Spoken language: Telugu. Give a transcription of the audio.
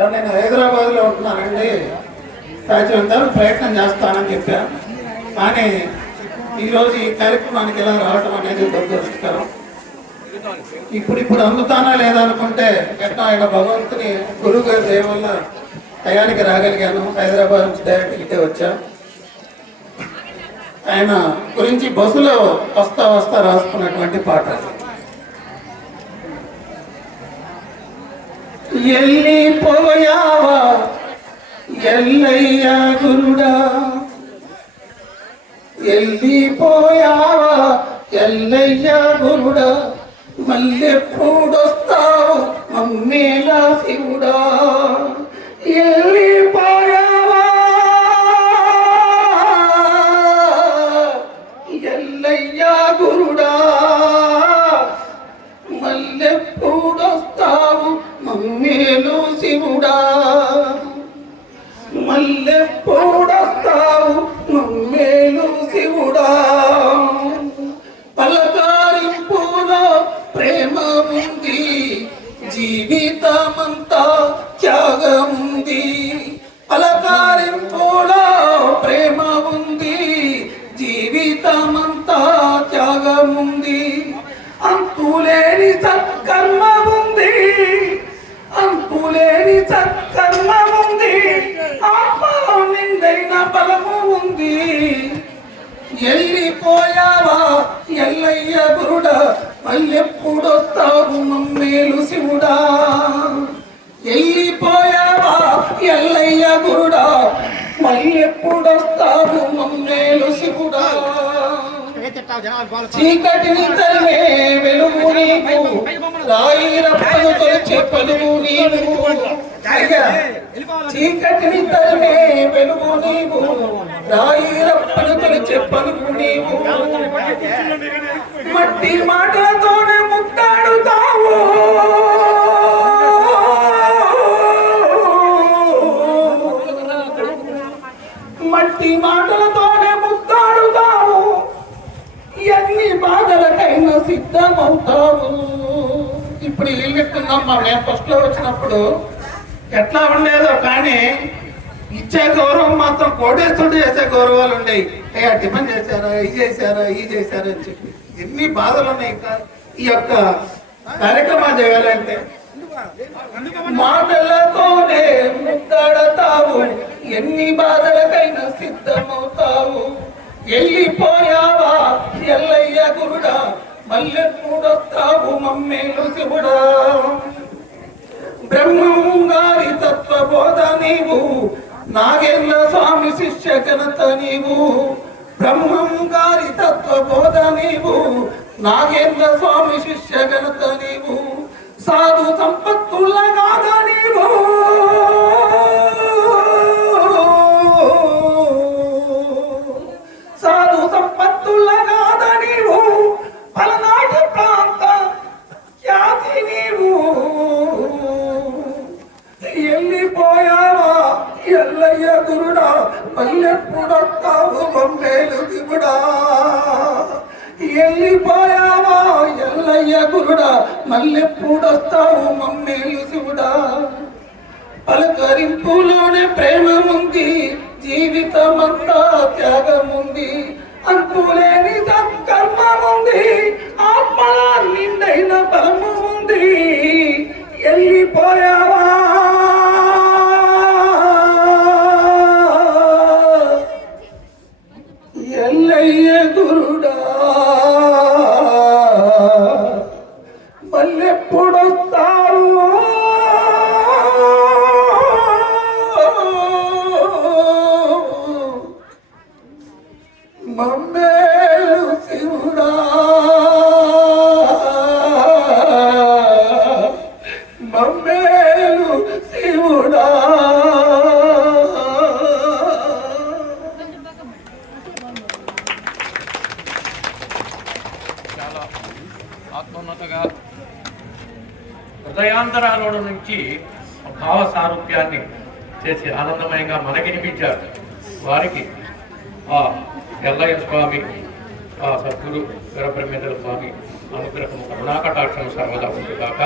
నేను హైదరాబాద్లో ఉంటున్నానండి. సాధ్యమైనంత ప్రయత్నం చేస్తానని చెప్పాను. కానీ ఈరోజు ఈ కార్యక్రమానికి ఎలా రావడం అనేది దురదృష్టకరం. ఇప్పుడు అందుతానా లేదనుకుంటే ఎట్లా ఆయన భగవంతుని గురువు గారి దయ వల్ల టయానికి రాగలిగాను. హైదరాబాద్ నుంచి డైరెక్ట్ ఇటే వచ్చాను. ఆయన గురించి బస్సులో వస్తా రాసుకున్నటువంటి పాట. ఎల్లిపోయావా ఎల్లయ్య గురుడా, ఎల్లిపోయావా ఎల్లయ్య గురుడా, మళ్ళెప్పుడొస్తావు మమ్మేలా శివుడా. ఎల్లిపోయావా ఎల్లయ్య గురుడా, మళ్ళెప్పుడొస్తావు మమ్మేలు శివుడా, మళ్ళెప్పుడొస్తావు మమ్మేలు శివుడా. పలకరింపులో ప్రేమ ఉంది, జీవితమంతా త్యాగముంది. పలకరింపులో ప్రేమ ఉంది, జీవితమంతా త్యాగముంది. అంతులేని సత్కర్మ ఉంది, అంతులేని సత్కర్మ ఉంది. ఆత్మలో నిండైన బలము ఉంది. ఎల్లిపోయావా ఎల్లయ్య గురుడా, మళ్ళెప్పుడొస్తావు మమ్మేలు శివుడా. ఎల్లిపోయావా ఎల్లయ్య గురుడా, మళ్ళెప్పుడొస్తావు మమ్మేలు శివుడా. చీకటిని తరిమే వెలుగు నీవు, రాయి రప్పను తొలిచే పలువు నీవు. చీకటిని తరిమే వెలుగు నీవు, రాయి రప్పను తొలిచే పలువు నీవు. మట్టి మాటలతోనే ముద్దాడుతావు, మట్టి మాటలతోనే ముద్దాడుతావు. ఎన్ని బాధలకైనా సిద్ధమవుతావు. ఇప్పుడు ఇల్లు ఎత్తున్నాం. నేను ఫస్ట్ లో వచ్చినప్పుడు ఎట్లా ఉండేదో, కానీ ఇచ్చే గౌరవం మాత్రం కోటేశ్వరుడు చేసే గౌరవాలు ఉండేవి. టిఫిన్ చేశారా, ఇది చేశారా అని చెప్పి ఎన్ని బాధలు ఉన్నాయి. ఈ యొక్క కార్యక్రమాలు చేయాలంటే మాటలతోనే ముద్దాడతావు, ఎన్ని బాధలకైనా సిద్ధమవుతావు. ఎల్లిపోయావా ఎల్లయ్య గురుడా, మల్లెప్పుడొస్తావు మమ్మేలు శివుడా. బ్రహ్మం గారి తత్వబోధ నీవు, నాగేంద్ర స్వామి శిష్య ఘనత నీవు. బ్రహ్మం గారి తత్వబోధ నీవు, నాగేంద్ర స్వామి శిష్య ఘనత నీవు. సాధు సంపత్తుల గాథ నీవు, సాధు సంపత్తుల గాథ నీవు. పలనాటి ప్రాంత ఖ్యాతి నీవు. ఎల్లిపోయావా ఎల్లయ్య గురుడా, మళ్ళెప్పుడొస్తావు మమ్మేలు శివుడా. ఎల్లిపోయావా ఎల్లయ్య గురుడా, మళ్ళెప్పుడొస్తావు మమ్మేలు శివుడా. పలకరింపులోనే ప్రేమ ఉంది, జీవితమంతా త్యాగముంది. అంతులేని సత్కర్మ ఉంది, ఆత్మలా నిండైన బలము ఉంది. ఎల్లిపోయావా ఎల్లయ్య గురుడా, మళ్ళెప్పుడొస్తారు మమ్మేలు శివుడా. మమ్మేలు శివుడా. చాలా ఆత్మోన్నతగా హృదయాంతరాల నుంచి భావ సారూప్యాన్ని చేసి ఆనందమయంగా మనకినిపించారు. వారికి ఆ ఎల్లయ్య స్వామి, ఆ సద్గురు వీరబ్రహ్మేంద్ర స్వామి అనుగ్రహము కరుణాకటాక్షం సర్వదా ఉంది కాక.